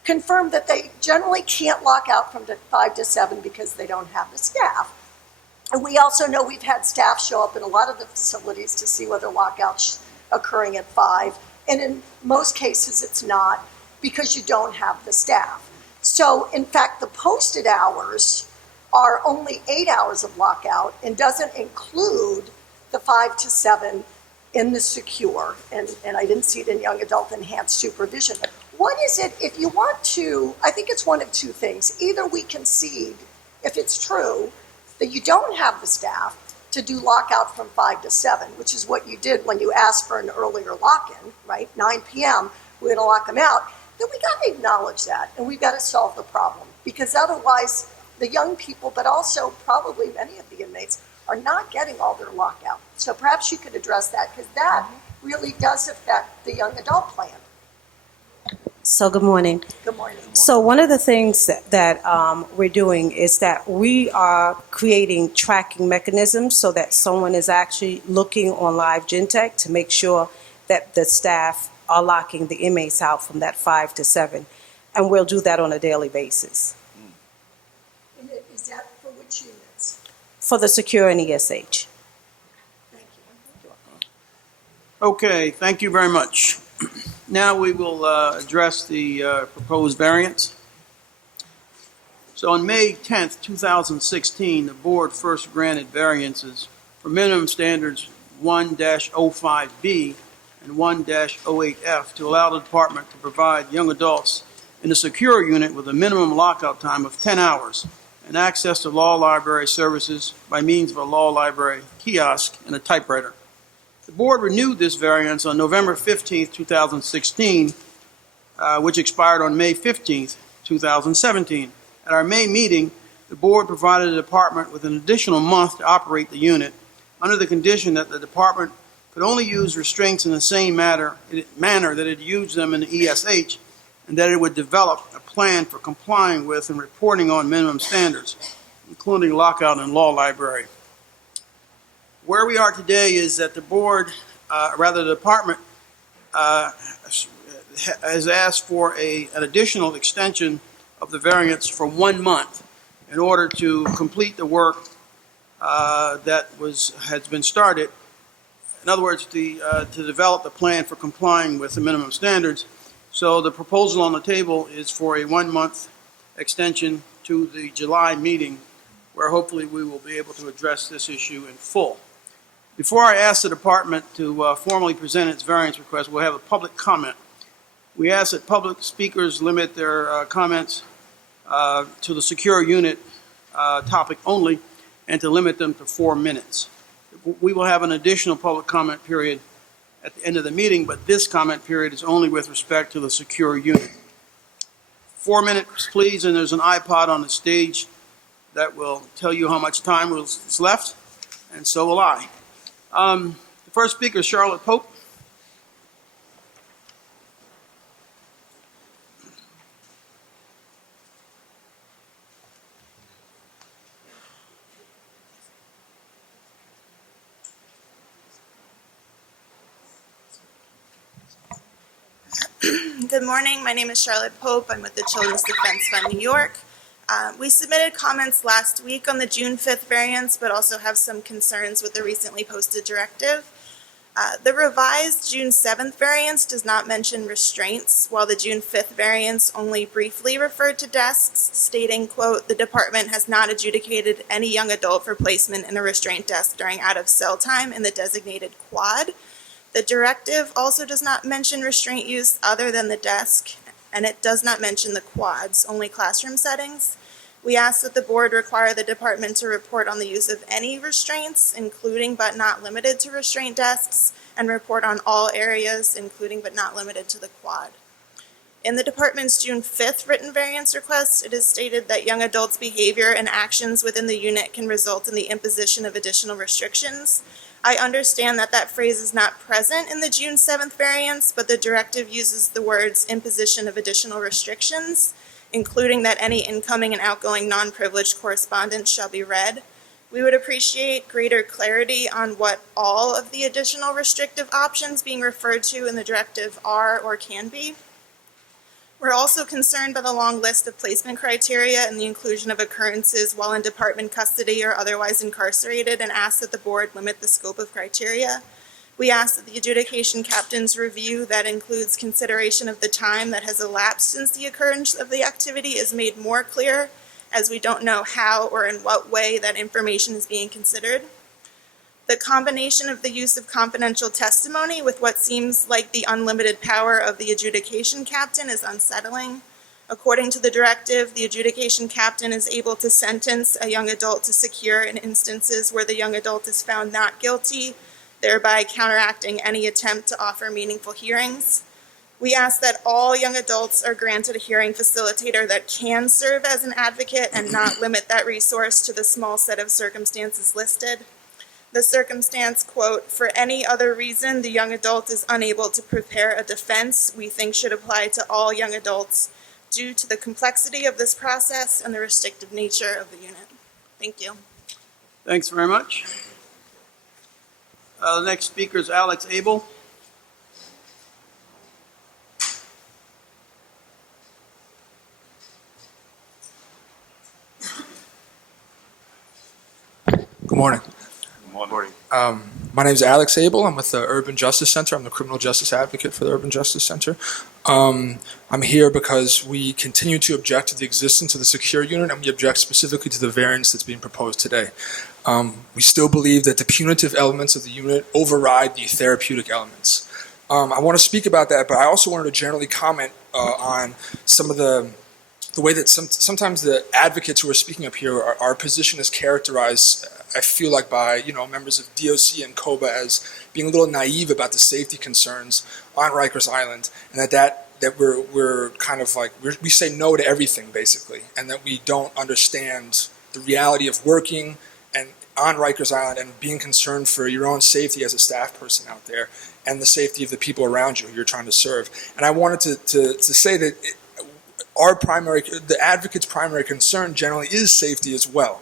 confirmed that they generally can't lock out from 5 to 7 because they don't have the staff. And we also know we've had staff show up in a lot of the facilities to see whether lockouts occurring at 5. And in most cases, it's not because you don't have the staff. So in fact, the posted hours are only 8 hours of lockout and doesn't include the 5 to 7 in the secure. And I didn't see it in young adult enhanced supervision. What is it, if you want to, I think it's one of two things. Either we concede, if it's true, that you don't have the staff to do lockout from 5 to 7, which is what you did when you asked for an earlier lock-in, right? 9 p.m., we're going to lock them out. Then we got to acknowledge that, and we've got to solve the problem. Because otherwise, the young people, but also probably many of the inmates, are not getting all their lockout. So perhaps you could address that, because that really does affect the young adult plan. So good morning. Good morning. So one of the things that we're doing is that we are creating tracking mechanisms so that someone is actually looking on Live Gentech to make sure that the staff are locking the inmates out from that 5 to 7. and we'll do that on a daily basis And is that for which units? for the secure and ESH. Thank you. Okay, thank you very much. Now we will address the proposed variance. So on May 10th, 2016, the board first granted variances for minimum standards 1-05B and 1-08F to allow the department to provide young adults in a secure unit with a minimum lockout time of 10 hours and access to law library services by means of a law library kiosk and a typewriter. The board renewed this variance on November 15th, 2016, which expired on May 15th, 2017. At our May meeting, the board provided the department with an additional month to operate the unit under the condition that the department could only use restraints in the same manner that it used them in the ESH, and that it would develop a plan for complying with and reporting on minimum standards, including lockout and law library. Where we are today is that the board, the department, has asked for an additional extension of the variance for 1 month in order to complete the work that has been started. In other words, to develop the plan for complying with the minimum standards. So the proposal on the table is for a 1 month extension to the July meeting, where hopefully we will be able to address this issue in full. Before I ask the department to formally present its variance request, we'll have a public comment. We ask that public speakers limit their comments to the secure unit topic only, and to limit them to 4 minutes. We will have an additional public comment period at the end of the meeting, but this comment period is only with respect to the secure unit. 4 minutes, please, and there's an iPod on the stage that will tell you how much time is left, and so will I. The first speaker is Charlotte Pope. Good morning. My name is Charlotte Pope. I'm with the Children's Defense Fund New York. We submitted comments last week on the June 5th variance, but also have some concerns with the recently posted directive. The revised June 7th variance does not mention restraints, while the June 5th variance only briefly referred to desks, stating, quote, "The department has not adjudicated any young adult for placement in a restraint desk during out-of-cell time in the designated quad." The directive also does not mention restraint use other than the desk, and it does not mention the quads, only classroom settings. We ask that the board require the department to report on the use of any restraints, including but not limited to restraint desks, and report on all areas, including but not limited to the quad. In the department's June 5th written variance request, it is stated that young adults' behavior and actions within the unit can result in the imposition of additional restrictions. I understand that that phrase is not present in the June 7th variance, but the directive uses the words imposition of additional restrictions, including that any incoming and outgoing non-privileged correspondence shall be read. We would appreciate greater clarity on what all of the additional restrictive options being referred to in the directive are or can be. We're also concerned by the long list of placement criteria and the inclusion of occurrences while in department custody or otherwise incarcerated, and ask that the board limit the scope of criteria. We ask that the adjudication captain's review that includes consideration of the time that has elapsed since the occurrence of the activity is made more clear, as we don't know how or in what way that information is being considered. The combination of the use of confidential testimony with what seems like the unlimited power of the adjudication captain is unsettling. According to the directive, the adjudication captain is able to sentence a young adult to secure in instances where the young adult is found not guilty, thereby counteracting any attempt to offer meaningful hearings. We ask that all young adults are granted a hearing facilitator that can serve as an advocate and not limit that resource to the small set of circumstances listed. The circumstance, quote, "For any other reason the young adult is unable to prepare a defense," we think should apply to all young adults due to the complexity of this process and the restrictive nature of the unit. Thank you. Thanks very much. The next speaker is Alex Abel. morning. Good morning. My name is Alex Abel. I'm with the Urban Justice Center. I'm the criminal justice advocate for the Urban Justice Center. I'm here because we continue to object to the existence of the secure unit, and we object specifically to the variance that's being proposed today. We still believe that the punitive elements of the unit override the therapeutic elements. I want to speak about that, but I also wanted to generally comment on some of the way that sometimes the advocates who are speaking up here, our position is characterized, I feel like, by members of DOC and COBA as being a little naive about the safety concerns on Rikers Island, and that we're kind of like we say no to everything basically, and that we don't understand the reality of working and on Rikers Island and being concerned for your own safety as a staff person out there and the safety of the people around you who you're trying to serve. And I wanted to say that the advocate's primary concern generally is safety as well.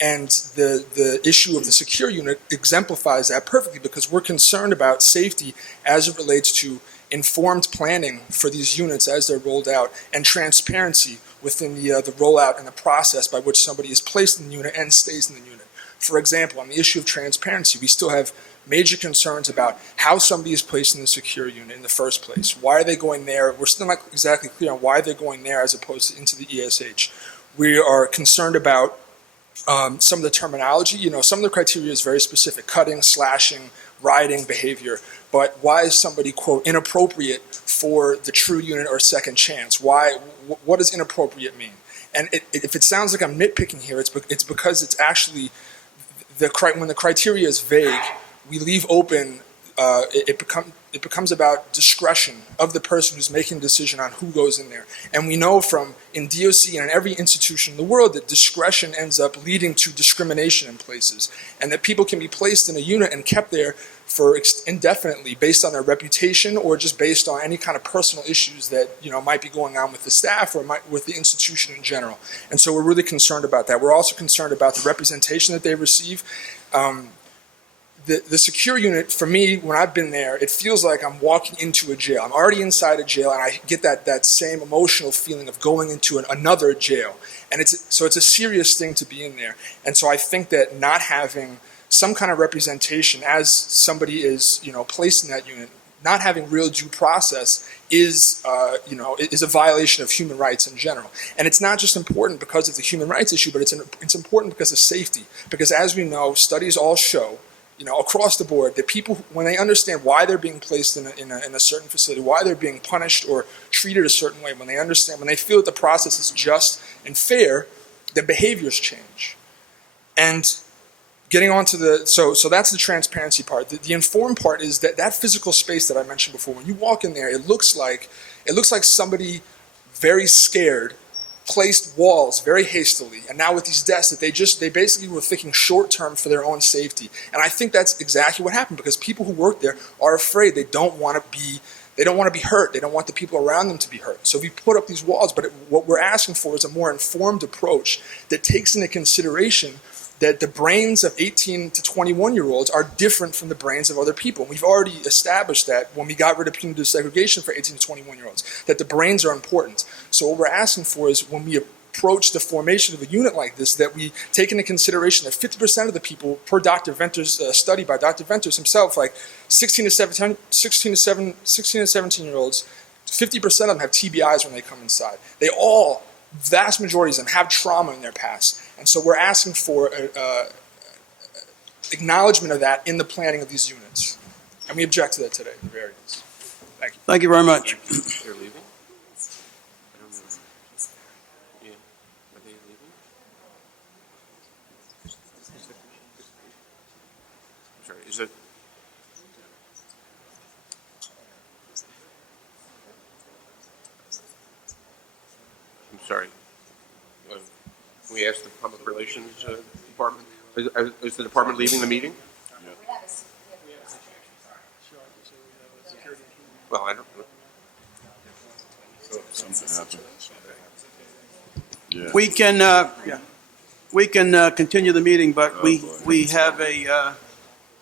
And the issue of the secure unit exemplifies that perfectly, because we're concerned about safety as it relates to informed planning for these units as they're rolled out, and transparency within the rollout and the process by which somebody is placed in the unit and stays in the unit. For example, on the issue of transparency, we still have major concerns about how somebody is placed in the secure unit in the first place. Why are they going there? We're still not exactly clear on why they're going there as opposed to into the ESH. We are concerned about some of the terminology. Some of the criteria is very specific: cutting, slashing, rioting behavior. But why is somebody, quote, inappropriate for the true unit or second chance? What does inappropriate mean? And if it sounds like I'm nitpicking here, it's because it's actually when the criteria is vague, we leave open. It becomes about discretion of the person who's making a decision on who goes in there. And we know from in DOC and in every institution in the world that discretion ends up leading to discrimination in places, and that people can be placed in a unit and kept there for indefinitely based on their reputation or just based on any kind of personal issues that might be going on with the staff or with the institution in general. And so we're really concerned about that. We're also concerned about the representation that they receive. The secure unit, for me, when I've been there, it feels like I'm walking into a jail. I'm already inside a jail, and I get that same emotional feeling of going into another jail. And it's a serious thing to be in there. And so I think that not having some kind of representation as somebody is, placed in that unit, not having real due process is a violation of human rights in general. And it's not just important because of the human rights issue, but it's important because of safety. Because as we know, studies all show, across the board, that people, when they understand why they're being placed in a certain facility, why they're being punished or treated a certain way, when they feel that the process is just and fair, their behaviors change. And getting on to so that's the transparency part. The informed part is that physical space that I mentioned before. When you walk in there, it looks like somebody very scared placed walls very hastily, and now with these desks that they basically were thinking short term for their own safety. And I think that's exactly what happened, because people who work there are afraid. They don't want to be hurt. They don't want the people around them to be hurt. So we put up these walls, but what we're asking for is a more informed approach that takes into consideration that the brains of 18 to 21-year-olds are different from the brains of other people. We've already established that when we got rid of punitive segregation for 18 to 21-year-olds, that the brains are important. So what we're asking for is, when we approach the formation of a unit like this, that we take into consideration that 50% of the people, per Dr. Venter's study by Dr. Venters himself, like 16 to 17-year-olds, 50% of them have TBIs when they come inside. Vast majority of them have trauma in their past. And so we're asking for acknowledgement of that in the planning of these units. And we object to that today, the variance. Thank you. Thank you very much. They're leaving? I don't know. Yeah. Are they leaving? I'm sorry, is it? I'm sorry. We asked the Public Relations Department. Is the department leaving the meeting? Well, I don't know. Something happened. Yeah. We can continue the meeting, but we have a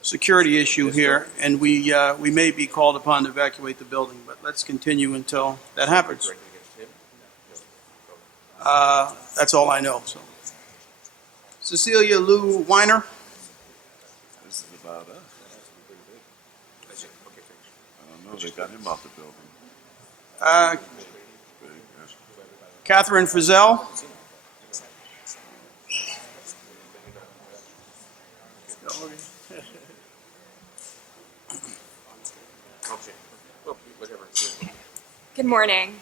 security issue here, and we may be called upon to evacuate the building. But let's continue until that happens. That's all I know. So, Cecilia Lou Weiner. This is about us. I don't know, they got him out the building. Catherine Frizzell. Good morning.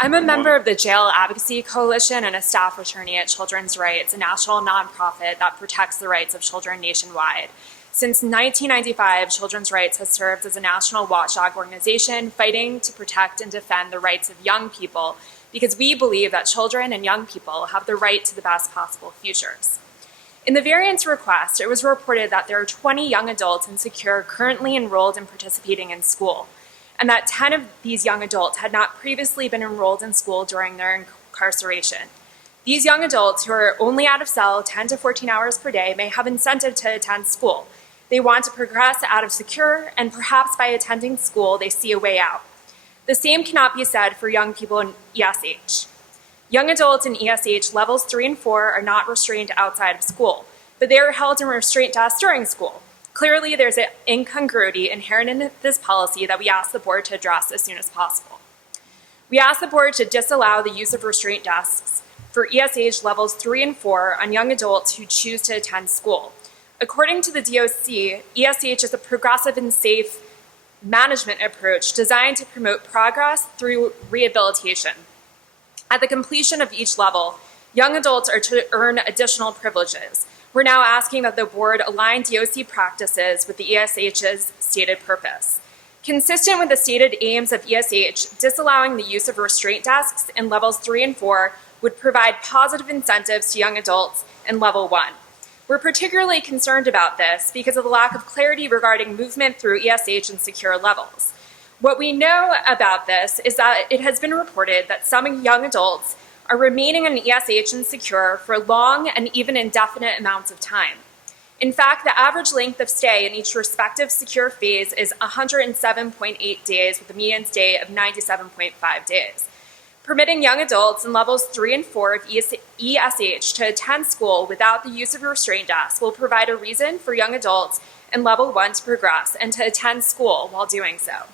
I'm a member of the Jail Advocacy Coalition and a staff attorney at Children's Rights, a national nonprofit that protects the rights of children nationwide. Since 1995, Children's Rights has served as a national watchdog organization fighting to protect and defend the rights of young people because we believe that children and young people have the right to the best possible futures. In the variance request, it was reported that there are 20 young adults in Secure currently enrolled and participating in school, and that 10 of these young adults had not previously been enrolled in school during their incarceration. These young adults, who are only out of cell 10 to 14 hours per day, may have incentive to attend school. They want to progress out of Secure, and perhaps by attending school, they see a way out. The same cannot be said for young people in ESH. Young adults in ESH levels 3 and 4 are not restrained outside of school, but they are held in restraint desks during school. Clearly, there's an incongruity inherent in this policy that we ask the board to address as soon as possible. We ask the board to disallow the use of restraint desks for ESH levels 3 and 4 on young adults who choose to attend school. According to the DOC, ESH is a progressive and safe management approach designed to promote progress through rehabilitation. At the completion of each level, young adults are to earn additional privileges. We're now asking that the board align DOC practices with the ESH's stated purpose. Consistent with the stated aims of ESH, disallowing the use of restraint desks in levels 3 and 4 would provide positive incentives to young adults in level 1. We're particularly concerned about this because of the lack of clarity regarding movement through ESH and Secure levels. What we know about this is that it has been reported that some young adults are remaining in ESH and Secure for long and even indefinite amounts of time. In fact, the average length of stay in each respective Secure phase is 107.8 days with a median stay of 97.5 days. Permitting young adults in levels 3 and 4 of ESH to attend school without the use of a restraint desk will provide a reason for young adults in level 1 to progress and to attend school while doing so.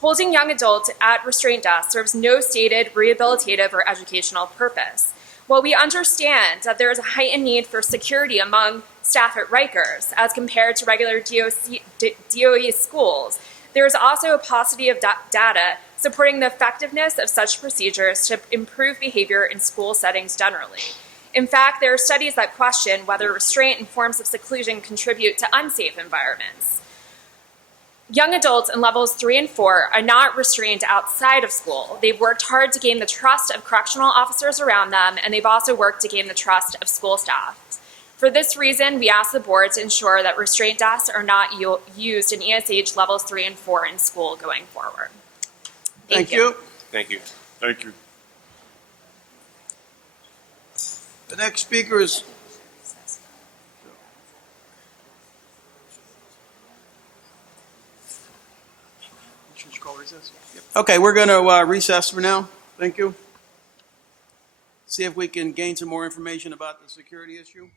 Holding young adults at restraint desks serves no stated rehabilitative or educational purpose. While we understand that there is a heightened need for security among staff at Rikers as compared to regular DOE schools, there is also a paucity of data supporting the effectiveness of such procedures to improve behavior in school settings generally. In fact, there are studies that question whether restraint and forms of seclusion contribute to unsafe environments. Young adults in levels 3 and 4 are not restrained outside of school. They've worked hard to gain the trust of correctional officers around them, and they've also worked to gain the trust of school staff. For this reason, we ask the board to ensure that restraint desks are not used in ESH levels 3 and 4 in school going forward. Thank you. Thank you. Thank you. The next speaker is okay, we're going to recess for now. Thank you. See if we can gain some more information about the security issue.